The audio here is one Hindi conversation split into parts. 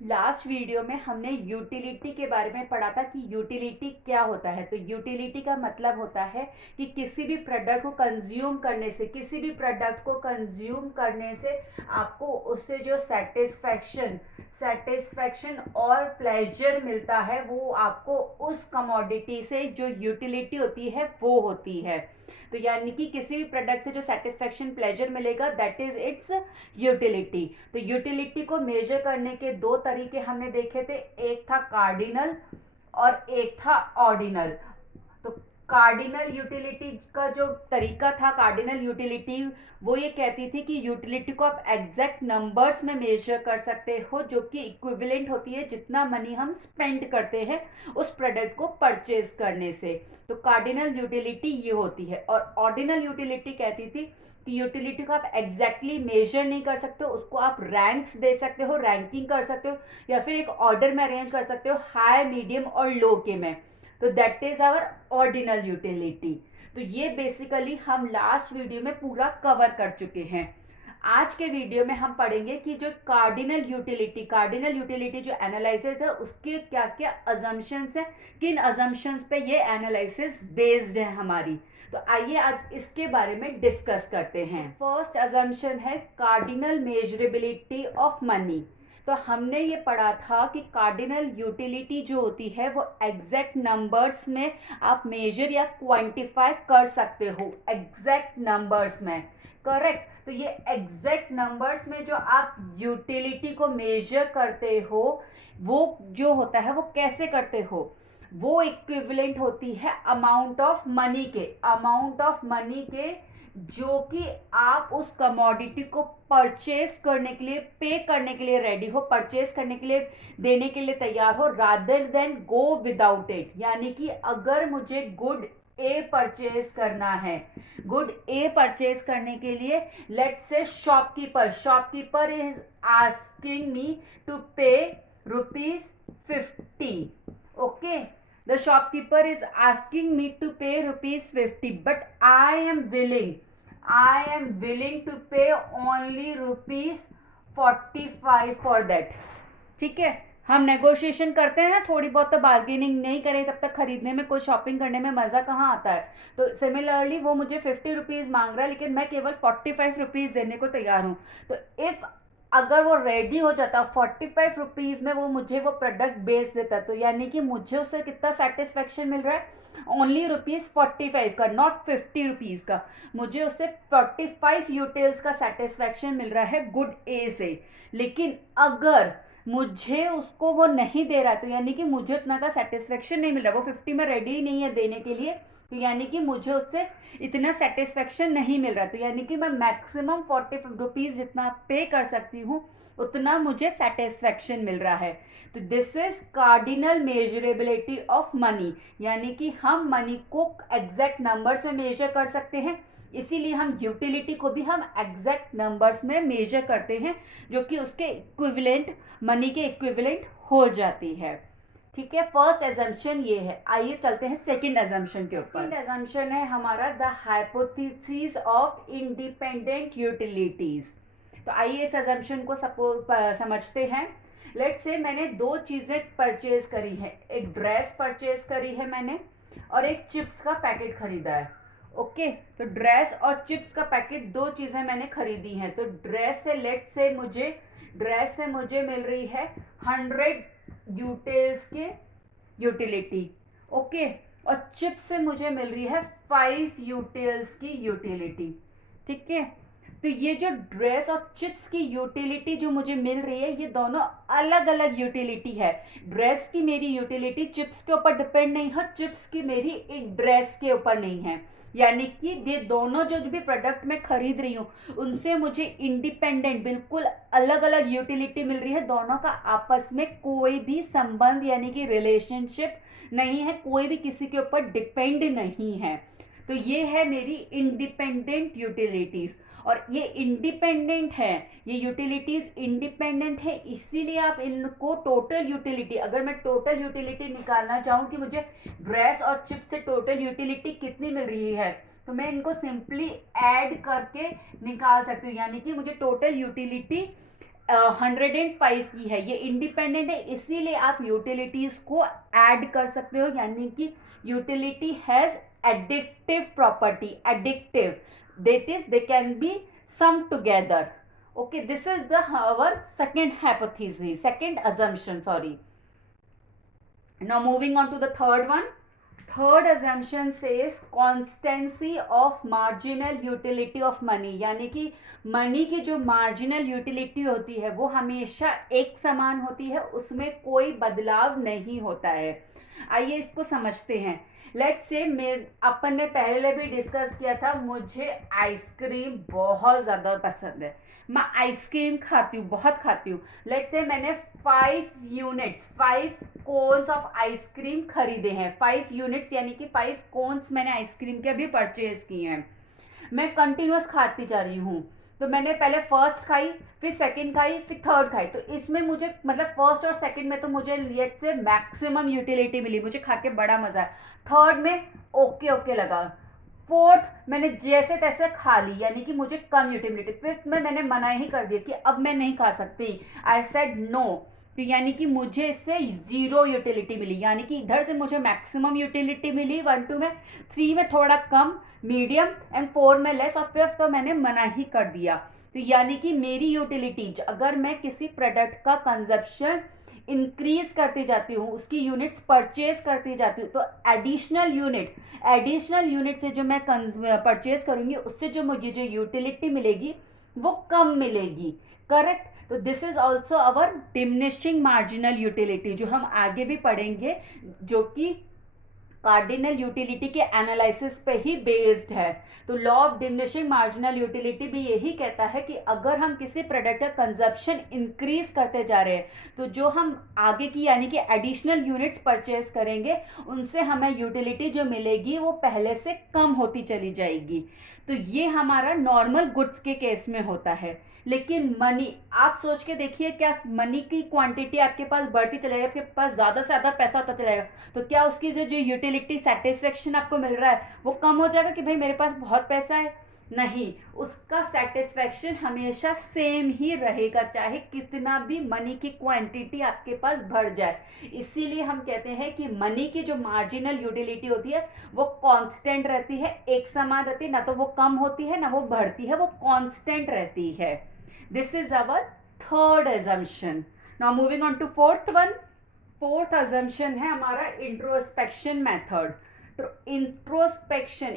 लास्ट वीडियो में हमने यूटिलिटी के बारे में पढ़ा था कि यूटिलिटी क्या होता है। तो यूटिलिटी का मतलब होता है कि किसी भी प्रोडक्ट को कंज्यूम करने से, आपको उससे जो सेटिस्फैक्शन और प्लेजर मिलता है, वो आपको उस कमोडिटी से जो यूटिलिटी होती है वो होती है। तो यानी कि किसी भी प्रोडक्ट से जो सेटिस्फैक्शन प्लेजर मिलेगा, दैट इज इट्स यूटिलिटी। तो यूटिलिटी को मेजर करने के दो तरीके हमने देखे थे, एक था कार्डिनल और एक था ऑर्डिनल। तो कार्डिनल यूटिलिटी का जो तरीका था, कार्डिनल यूटिलिटी वो ये कहती थी कि यूटिलिटी को आप एग्जैक्ट नंबर्स में मेजर कर सकते हो, जो कि इक्विवेलेंट होती है जितना मनी हम स्पेंड करते हैं उस प्रोडक्ट को परचेज करने से। तो कार्डिनल यूटिलिटी ये होती है। और ऑर्डिनल यूटिलिटी कहती थी कि यूटिलिटी को आप एग्जैक्टली मेजर नहीं कर सकते हो, उसको आप रैंक्स दे सकते हो, रैंकिंग कर सकते हो, या फिर एक ऑर्डर में अरेंज कर सकते हो, हाई, मीडियम और लो के में। तो that is our ordinal utility. तो ये बेसिकली हम लास्ट वीडियो में पूरा कवर कर चुके हैं। आज के वीडियो में हम पढ़ेंगे कि जो कार्डिनल यूटिलिटी जो एनालिसिस है, उसके क्या क्या अजम्पशंस है, किन अजम्पशंस पे ये एनालिसिस बेस्ड है हमारी। तो आइए आज इसके बारे में डिस्कस करते हैं। फर्स्ट अजम्पशन है कार्डिनल मेजरेबिलिटी ऑफ मनी। तो हमने ये पढ़ा था कि कार्डिनल यूटिलिटी जो होती है वो एग्जैक्ट नंबर्स में आप मेजर या क्वांटिफाई कर सकते हो, एग्जैक्ट नंबर्स में। करेक्ट। तो ये एग्जैक्ट नंबर्स में जो आप यूटिलिटी को मेजर करते हो, वो जो होता है वो कैसे करते हो, वो इक्विवेलेंट होती है अमाउंट ऑफ मनी के, जो कि आप उस कमोडिटी को परचेज करने के लिए, पे करने के लिए रेडी हो, परचेज करने के लिए, देने के लिए तैयार हो, rather than go without it. यानी कि अगर मुझे गुड ए परचेज करना है, गुड ए परचेज करने के लिए let's say shopkeeper is asking me to pay ₹50। Okay, the shopkeeper is asking me to pay ₹50, but I am willing to pay only ₹45 for that। ठीक है, हम नेगोशिएशन करते हैं ना, थोड़ी बहुत तो बार्गेनिंग नहीं करें तब तक खरीदने में, कोई शॉपिंग करने में मज़ा कहाँ आता है। तो सिमिलरली वो मुझे ₹50 मांग रहा है, लेकिन मैं केवल ₹45 देने को तैयार हूँ। तो इफ़ अगर वो रेडी हो जाता ₹45 में, वो मुझे वो प्रोडक्ट बेच देता, तो यानी कि मुझे उससे कितना सेटिस्फेक्शन मिल रहा है, ओनली ₹45 का, नॉट ₹50 का। मुझे उससे 45 यूटिल्स का सेटिस्फेक्शन मिल रहा है गुड ए से। लेकिन अगर मुझे उसको वो नहीं दे रहा, तो यानी कि मुझे उतना का सेटिस्फेक्शन नहीं मिल रहा, वो 50 में रेडी ही नहीं है देने के लिए, तो यानी कि मुझे उससे इतना सेटिस्फेक्शन नहीं मिल रहा। तो यानी कि मैं मैक्सिमम ₹40 जितना पे कर सकती हूँ, उतना मुझे सेटिस्फेक्शन मिल रहा है। तो this is cardinal measurability of money. यानी कि हम मनी को एग्जैक्ट नंबर्स में मेजर कर सकते हैं, इसीलिए हम यूटिलिटी को भी हम एग्जैक्ट नंबर्स में मेजर करते हैं, जो कि उसके इक्विवेलेंट, मनी के इक्विवेलेंट हो जाती है। ठीक है, फर्स्ट एजम्पशन ये है। आइए चलते हैं सेकंड एजम्पशन के ऊपर। सेकंड एजम्पशन है हमारा the hypothesis of independent utilities. तो आइए इस एजम्पशन को समझते हैं। लेट्स से मैंने दो चीज़ें परचेज करी है, एक ड्रेस परचेज करी है मैंने, और एक चिप्स का पैकेट खरीदा है। ओके, तो ड्रेस और चिप्स का पैकेट, दो चीज़ें मैंने खरीदी हैं। तो ड्रेस से मुझे मिल रही है 100 यूटिल्स के यूटिलिटी। ओके, और चिप्स से मुझे मिल रही है 5 यूटिल्स की यूटिलिटी। ठीक है, तो ये जो ड्रेस और चिप्स की यूटिलिटी जो मुझे मिल रही है, ये दोनों अलग अलग यूटिलिटी है। ड्रेस की मेरी यूटिलिटी चिप्स के ऊपर डिपेंड नहीं है, चिप्स की मेरी एक ड्रेस के ऊपर नहीं है। यानी कि ये दोनों जो भी प्रोडक्ट मैं खरीद रही हूँ, उनसे मुझे इंडिपेंडेंट, बिल्कुल अलग अलग यूटिलिटी मिल रही है। दोनों का आपस में कोई भी संबंध यानी कि रिलेशनशिप नहीं है, कोई भी किसी के ऊपर डिपेंड नहीं है। तो ये है मेरी इंडिपेंडेंट यूटिलिटीज। और ये इंडिपेंडेंट है, ये यूटिलिटीज इंडिपेंडेंट है, इसीलिए आप इनको टोटल यूटिलिटी, अगर मैं टोटल यूटिलिटी निकालना चाहूँ कि मुझे ड्रेस और चिप से टोटल यूटिलिटी कितनी मिल रही है, तो मैं इनको सिंपली ऐड करके निकाल सकती हूँ। यानी कि मुझे टोटल यूटिलिटी 105 की है, ये इंडिपेंडेंट है, इसीलिए आप यूटिलिटीज को ऐड कर सकते हो, यानी कि utility has addictive property, addictive, that is they can be some together. Okay, this is the our second hypothesis, second assumption, sorry. Now moving on to the third one. Third assumption says constancy of marginal utility of money, यानी कि मनी की जो मार्जिनल यूटिलिटी होती है वो हमेशा एक समान होती है, उसमें कोई बदलाव नहीं होता है. आइए इसको समझते हैं. लेट्स से अपन ने पहले भी डिस्कस किया था, मुझे आइसक्रीम बहुत ज़्यादा पसंद है, मैं आइसक्रीम खाती हूँ, बहुत खाती हूँ. लेट्स से मैंने 5 कोन्स ऑफ आइसक्रीम खरीदे हैं, 5 यूनिट्स यानी कि 5 कोन्स मैंने आइसक्रीम के अभी परचेज किए हैं. मैं कंटिन्यूस खाती जा रही हूँ. तो मैंने पहले फर्स्ट खाई, फिर सेकंड खाई, फिर थर्ड खाई. तो इसमें मुझे मतलब फर्स्ट और सेकंड में तो मुझे लेट्स से मैक्सिमम यूटिलिटी मिली, मुझे खा के बड़ा मजा है. थर्ड में ओके ओके लगा. फोर्थ मैंने जैसे तैसे खा ली, यानी कि मुझे कम यूटिलिटी. फिफ्थ में मैंने मना ही कर दिया कि अब मैं नहीं खा सकती, आई सेड नो. तो यानी कि मुझे इससे 0 यूटिलिटी मिली, यानी कि इधर से मुझे मैक्सिमम यूटिलिटी मिली 1 2 में, 3 में थोड़ा कम, मीडियम, एंड 4 में लेस, और 5th तो मैंने मना ही कर दिया. तो यानी कि मेरी यूटिलिटी, अगर मैं किसी प्रोडक्ट का कंजप्शन इंक्रीज करती जाती हूँ, उसकी यूनिट्स परचेज करती जाती हूँ, तो एडिशनल यूनिट से जो मैं परचेज करूँगी, उससे जो मुझे जो यूटिलिटी मिलेगी वो कम मिलेगी. करेक्ट. तो this is also our diminishing marginal utility, जो हम आगे भी पढ़ेंगे, जो कि कार्डिनल यूटिलिटी के एनालिसिस पे ही बेस्ड है. तो law of diminishing marginal utility भी यही कहता है कि अगर हम किसी प्रोडक्ट का कंजप्शन इंक्रीज करते जा रहे हैं, तो जो हम आगे की यानी कि एडिशनल यूनिट्स परचेज करेंगे, उनसे हमें यूटिलिटी जो मिलेगी वो पहले से कम होती चली जाएगी. तो ये हमारा नॉर्मल गुड्स के केस में होता है. लेकिन मनी, आप सोच के देखिए, क्या मनी की क्वांटिटी आपके पास बढ़ती चलेगी, आपके पास ज़्यादा से ज़्यादा पैसा होता चलेगा, तो क्या उसकी जो यूटिलिटी सेटिस्फेक्शन आपको मिल रहा है वो कम हो जाएगा कि भाई मेरे पास बहुत पैसा है? नहीं, उसका सेटिस्फेक्शन हमेशा सेम ही रहेगा, चाहे कितना भी मनी की क्वांटिटी आपके पास बढ़ जाए. इसीलिए हम कहते हैं कि मनी की जो मार्जिनल यूटिलिटी होती है वो कांस्टेंट रहती है, एक समान रहती है, ना तो वो कम होती है ना वो बढ़ती है, वो कांस्टेंट रहती है. This is our third assumption. Now moving on to fourth one. Fourth assumption है हमारा इंट्रोस्पेक्शन मेथड. तो इंट्रोस्पेक्शन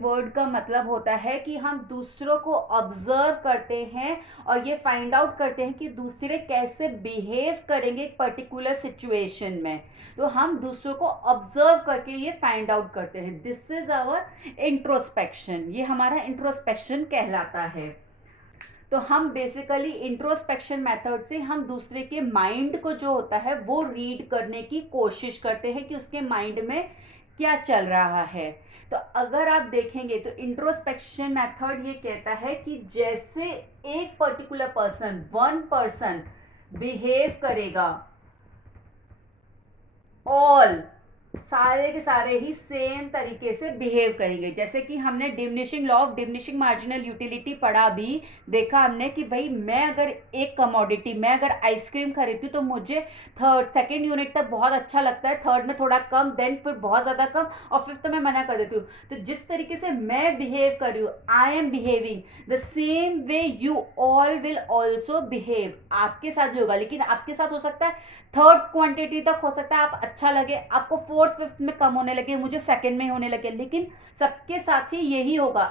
वर्ड का मतलब होता है कि हम दूसरों को ऑब्जर्व करते हैं और ये फाइंड आउट करते हैं कि दूसरे कैसे बिहेव करेंगे एक पर्टिकुलर सिचुएशन में. तो हम दूसरों को ऑब्जर्व करके ये फाइंड आउट करते हैं. दिस इज आवर इंट्रोस्पेक्शन, ये हमारा इंट्रोस्पेक्शन कहलाता है. तो हम बेसिकली इंट्रोस्पेक्शन मेथड से हम दूसरे के माइंड को जो होता है वो रीड करने की कोशिश करते हैं कि उसके माइंड में क्या चल रहा है. तो अगर आप देखेंगे तो इंट्रोस्पेक्शन मेथड ये कहता है कि जैसे एक particular person, one person behave करेगा, ऑल सारे के सारे ही सेम तरीके से बिहेव करेंगे. जैसे कि हमने diminishing law of diminishing marginal utility पढ़ा भी, देखा हमने कि भाई मैं अगर एक कमोडिटी, मैं अगर आइसक्रीम खरीदती हूँ तो मुझे सेकेंड यूनिट तक बहुत अच्छा लगता है, थर्ड में थोड़ा कम, देन फिर बहुत ज़्यादा कम, और फिफ्थ में मना कर देती हूँ. तो जिस तरीके से मैं बिहेव कर रही हूँ, I am behaving the same way you all will also behave. आपके साथ भी होगा, लेकिन आपके साथ हो सकता है थर्ड क्वांटिटी तक हो सकता है आप अच्छा लगे, आपको फोर्थ फिफ्थ में कम होने लगे, मुझे सेकंड में होने लगे, लेकिन सबके साथ ही यही होगा.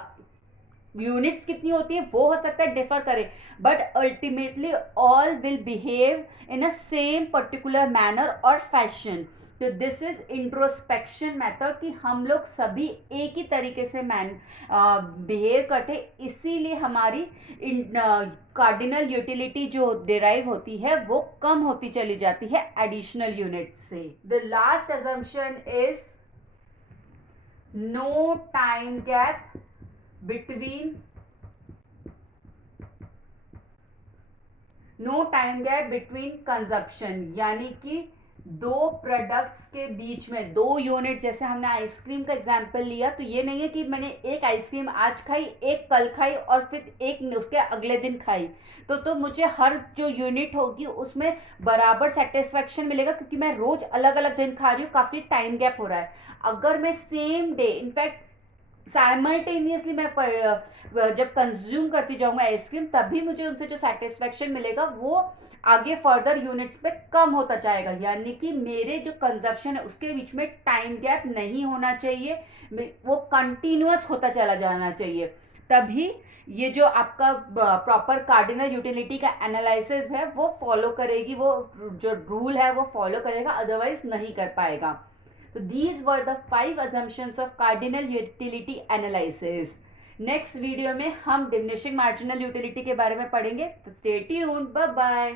यूनिट्स कितनी होती है वो हो सकता है डिफर करे, but ultimately all will behave in a same particular manner और फैशन. तो दिस इज इंट्रोस्पेक्शन मेथड कि हम लोग सभी एक ही तरीके से बिहेव करते, इसीलिए हमारी कार्डिनल यूटिलिटी जो डिराइव होती है वो कम होती चली जाती है एडिशनल यूनिट से. The last assumption is no time gap between consumption, यानी कि दो प्रोडक्ट्स के बीच में 2 यूनिट, जैसे हमने आइसक्रीम का एग्जांपल लिया, तो ये नहीं है कि मैंने एक आइसक्रीम आज खाई, एक कल खाई और फिर एक उसके अगले दिन खाई, तो मुझे हर जो यूनिट होगी उसमें बराबर सेटिस्फेक्शन मिलेगा, क्योंकि मैं रोज अलग अलग दिन खा रही हूँ, काफ़ी टाइम गैप हो रहा है। अगर मैं सेम डे, इनफैक्ट साइमल्टेनियसली मैं जब कंज्यूम करती जाऊंगा आइसक्रीम, तभी मुझे उनसे जो सेटिस्फेक्शन मिलेगा वो आगे फर्दर यूनिट्स पे कम होता जाएगा। यानी कि मेरे जो कंजप्शन है उसके बीच में टाइम गैप नहीं होना चाहिए, वो कंटिन्यूअस होता चला जाना चाहिए। तभी ये जो आपका प्रॉपर कार्डिनल यूटिलिटी का एनालिसिस है वो फॉलो करेगी, वो जो रूल है वो फॉलो करेगा, अदरवाइज नहीं कर पाएगा। तो these were the 5 assumptions of cardinal utility analysis. Next video में हम डिमिनिशिंग मार्जिनल यूटिलिटी के बारे में पढ़ेंगे, तो स्टे ट्यून्ड, बाय बाय।